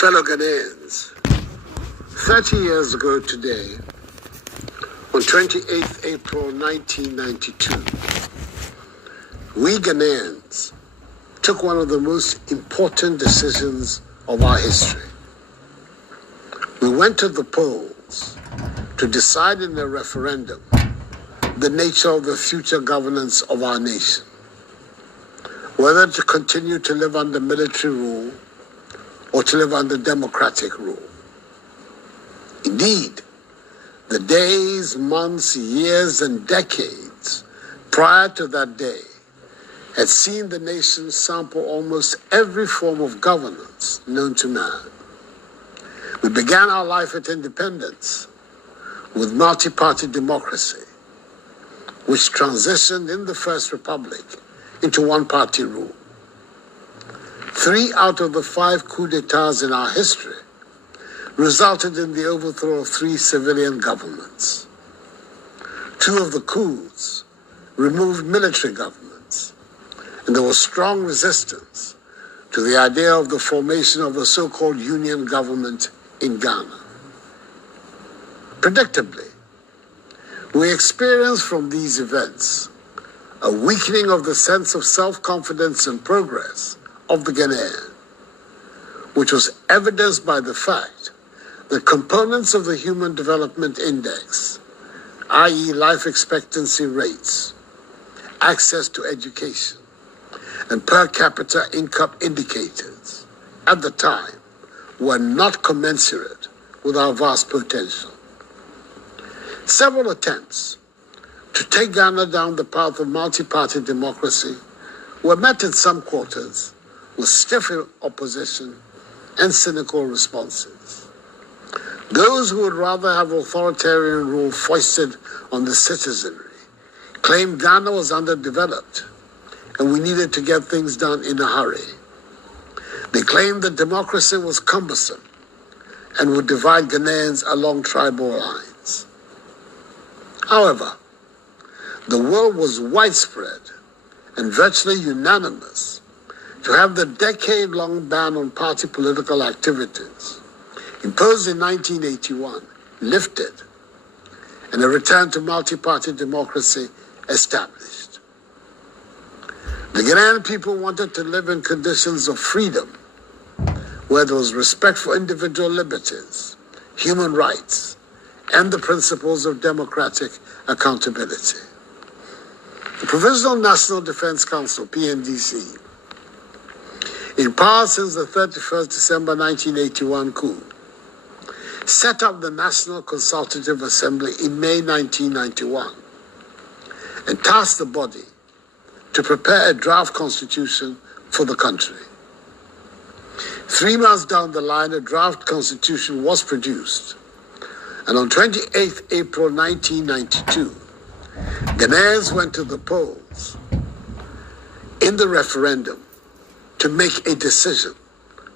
Fellow Ghanaians, 30 years ago today, on 28th April 1992, we Ghanaians took one of the most important decisions of our history. We went to the polls to decide in a referendum the nature of the future governance of our nation, whether to continue to live under military rule or to live under democratic rule. Indeed, the days, months, years, and decades prior to that day had seen the nation sample almost every form of governance known to man. We began our life at independence with multi-party democracy, which transitioned in the First Republic into one-party rule. 3 out of the 5 coups d'etats in our history resulted in the overthrow of 3 civilian governments. 2 of the coups removed military governments, and there was strong resistance to the idea of the formation of a so-called union government in Ghana. Predictably, we experienced from these events a weakening of the sense of self-confidence and progress of the Ghanaian, which was evidenced by the fact that components of the Human Development Index, i.e. life expectancy rates, access to education, and per capita income indicators at the time were not commensurate with our vast potential. Several attempts to take Ghana down the path of multi-party democracy were met in some quarters with stiff opposition and cynical responses. Those who would rather have authoritarian rule foisted on the citizenry claimed Ghana was underdeveloped and we needed to get things done in a hurry. They claimed that democracy was cumbersome and would divide Ghanaians along tribal lines. However, the will was widespread and virtually unanimous to have the decade-long ban on party political activities, imposed in 1981, lifted, and a return to multi-party democracy established. The Ghanaian people wanted to live in conditions of freedom, where there was respect for individual liberties, human rights, and the principles of democratic accountability. The Provisional National Defense Council, PNDC, in power since the 31st December 1981 coup, set up the National Consultative Assembly in May 1991 and tasked the body to prepare a draft constitution for the country. 3 months down the line, a draft constitution was produced, and on 28th April 1992, Ghanaians went to the polls in the referendum to make a decision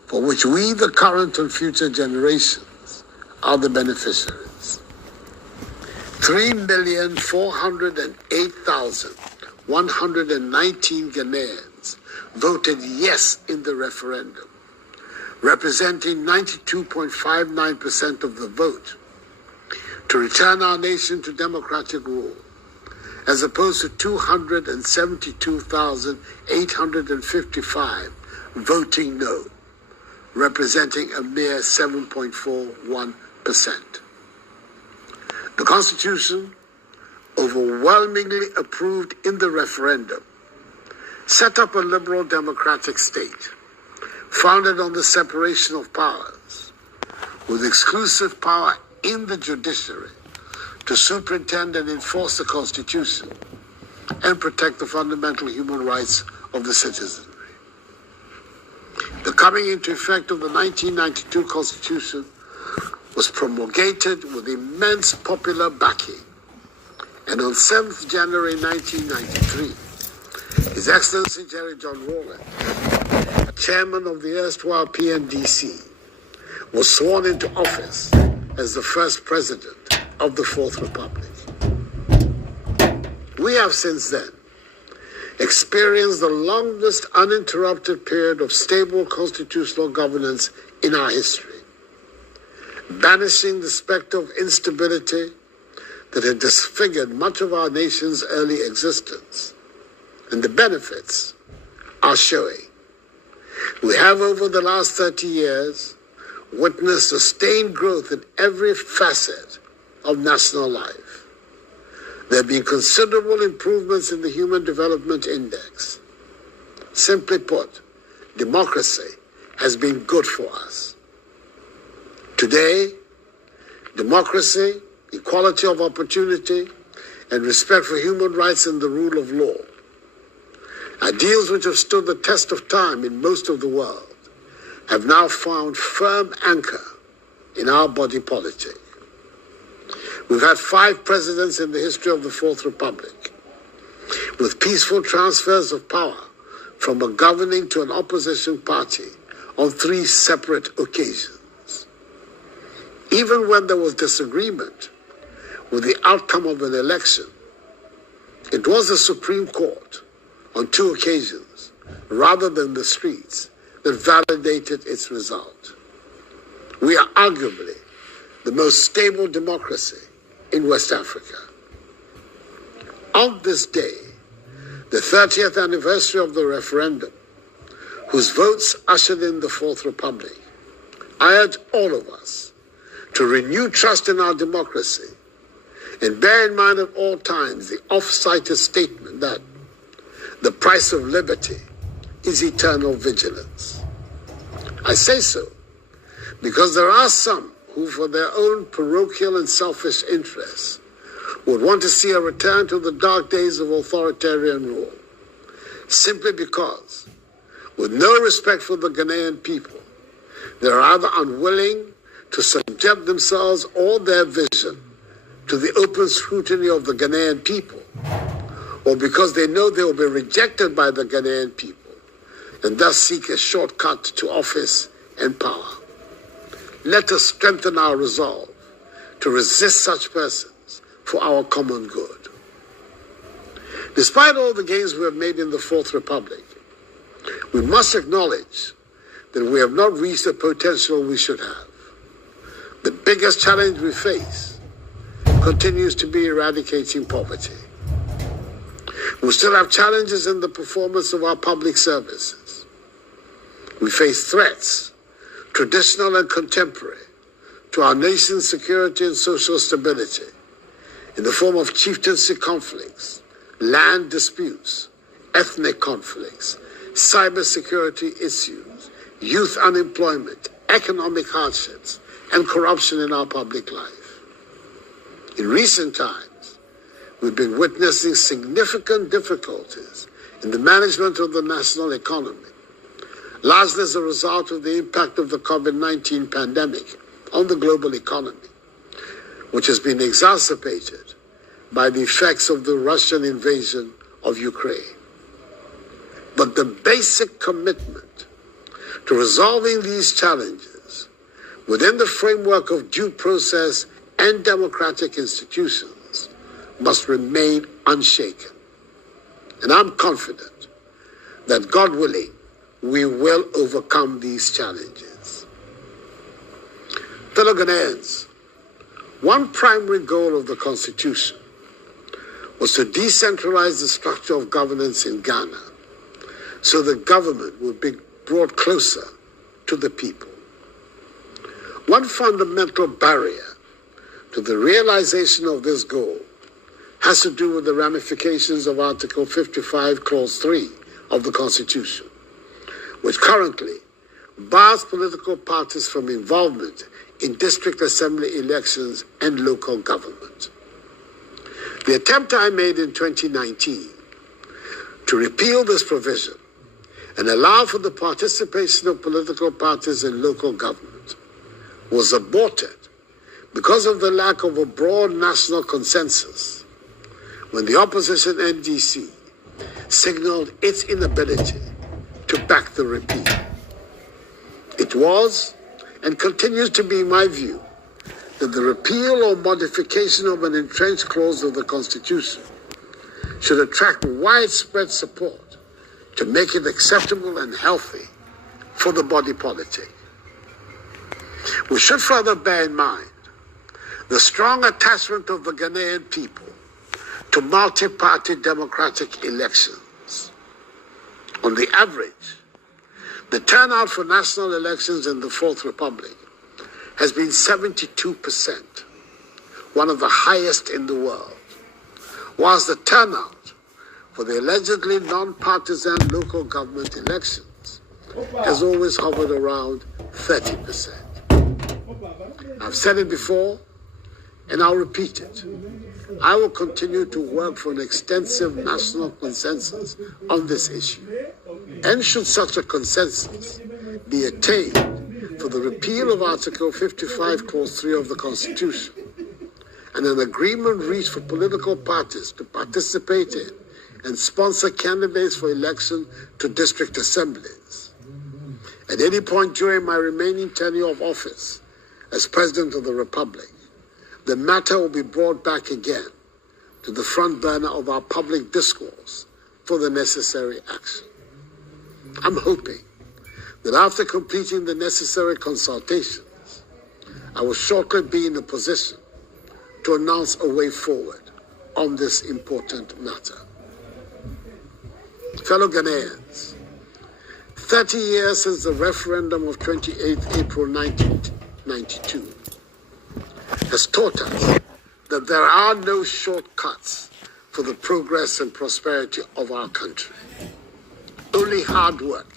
for which we, the current and future generations, are the beneficiaries. 3,408,119 Ghanaians voted yes in the referendum, representing 92.59% of the vote, to return our nation to democratic rule, as opposed to 272,855 voting no, representing a mere 7.41%. The Constitution, overwhelmingly approved in the referendum, set up a liberal democratic state founded on the separation of powers, with exclusive power in the judiciary to superintend and enforce the Constitution and protect the fundamental human rights of the citizenry. The coming into effect of the 1992 Constitution was promulgated with immense popular backing, and on 7th January 1993, His Excellency Jerry John Rawlings, chairman of the erstwhile PNDC, was sworn into office as the first president of the Fourth Republic. We have since then experienced the longest uninterrupted period of stable constitutional governance in our history, banishing the specter of instability that had disfigured much of our nation's early existence. And the benefits are showing. We have, over the last 30 years, witnessed sustained growth in every facet of national life. There have been considerable improvements in the Human Development Index. Simply put, democracy has been good for us. Today, democracy, equality of opportunity, and respect for human rights and the rule of law, ideals which have stood the test of time in most of the world, have now found firm anchor in our body politic. We've had 5 presidents in the history of the Fourth Republic, with peaceful transfers of power from a governing to an opposition party on 3 separate occasions. Even when there was disagreement with the outcome of an election, it was the Supreme Court on 2 occasions, rather than the streets, that validated its result. We are arguably the most stable democracy in West Africa. On this day, the 30th anniversary of the referendum, whose votes ushered in the Fourth Republic, I urge all of us to renew trust in our democracy and bear in mind at all times the oft-cited statement that the price of liberty is eternal vigilance. I say so because there are some who, for their own parochial and selfish interests, would want to see a return to the dark days of authoritarian rule, simply because, with no respect for the Ghanaian people, they are either unwilling to subject themselves or their vision to the open scrutiny of the Ghanaian people, or because they know they will be rejected by the Ghanaian people and thus seek a shortcut to office and power. Let us strengthen our resolve to resist such persons for our common good. Despite all the gains we have made in the Fourth Republic, we must acknowledge that we have not reached the potential we should have. The biggest challenge we face continues to be eradicating poverty. We still have challenges in the performance of our public services. We face threats, traditional and contemporary, to our nation's security and social stability in the form of chieftaincy conflicts, land disputes, ethnic conflicts, cybersecurity issues, youth unemployment, economic hardships, and corruption in our public life. In recent times, we've been witnessing significant difficulties in the management of the national economy, largely as a result of the impact of the COVID-19 pandemic on the global economy, which has been exacerbated by the effects of the Russian invasion of Ukraine. But the basic commitment to resolving these challenges within the framework of due process and democratic institutions must remain unshaken. And I'm confident that, God willing, we will overcome these challenges. Fellow Ghanaians, one primary goal of the Constitution was to decentralize the structure of governance in Ghana so that government would be brought closer to the people. One fundamental barrier to the realization of this goal has to do with the ramifications of Article 55, Clause 3 of the Constitution, which currently bars political parties from involvement in district assembly elections and local government. The attempt I made in 2019 to repeal this provision and allow for the participation of political parties in local government was aborted because of the lack of a broad national consensus when the opposition NDC signaled its inability to back the repeal. It was and continues to be my view that the repeal or modification of an entrenched clause of the Constitution should attract widespread support to make it acceptable and healthy for the body politic. We should further bear in mind the strong attachment of the Ghanaian people to multi-party democratic elections. On the average, the turnout for national elections in the Fourth Republic has been 72%, one of the highest in the world, whilst the turnout for the allegedly non-partisan local government elections has always hovered around 30%. I've said it before, and I'll repeat it. I will continue to work for an extensive national consensus on this issue. And should such a consensus be attained for the repeal of Article 55, Clause 3 of the Constitution, and an agreement reached for political parties to participate in and sponsor candidates for election to district assemblies, at any point during my remaining tenure of office as President of the Republic, the matter will be brought back again to the front burner of our public discourse for the necessary action. I'm hoping that after completing the necessary consultations, I will shortly be in a position to announce a way forward on this important matter. Fellow Ghanaians, 30 years since the referendum of 28 April 1992 has taught us that there are no shortcuts for the progress and prosperity of our country. Only hard work,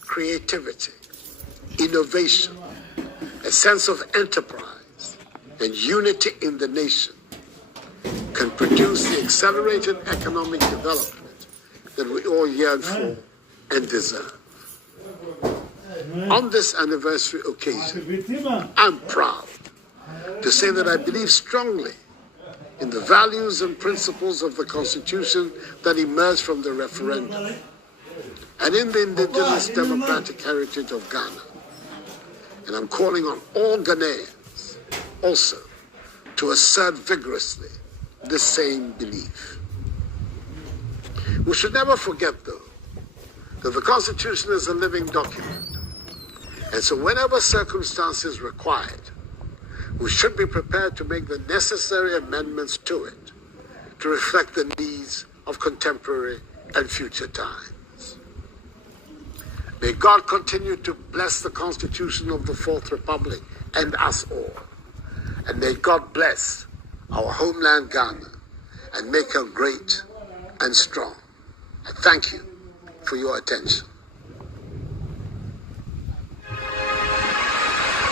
creativity, innovation, a sense of enterprise, and unity in the nation can produce the accelerated economic development that we all yearn for and deserve. On this anniversary occasion, I'm proud to say that I believe strongly in the values and principles of the Constitution that emerged from the referendum, and in the indigenous democratic heritage of Ghana. And I'm calling on all Ghanaians also to assert vigorously this same belief. We should never forget, though, that the Constitution is a living document, and so whenever circumstances require it, we should be prepared to make the necessary amendments to it to reflect the needs of contemporary and future times. May God continue to bless the Constitution of the Fourth Republic and us all. And may God bless our homeland Ghana and make her great and strong. I thank you for your attention.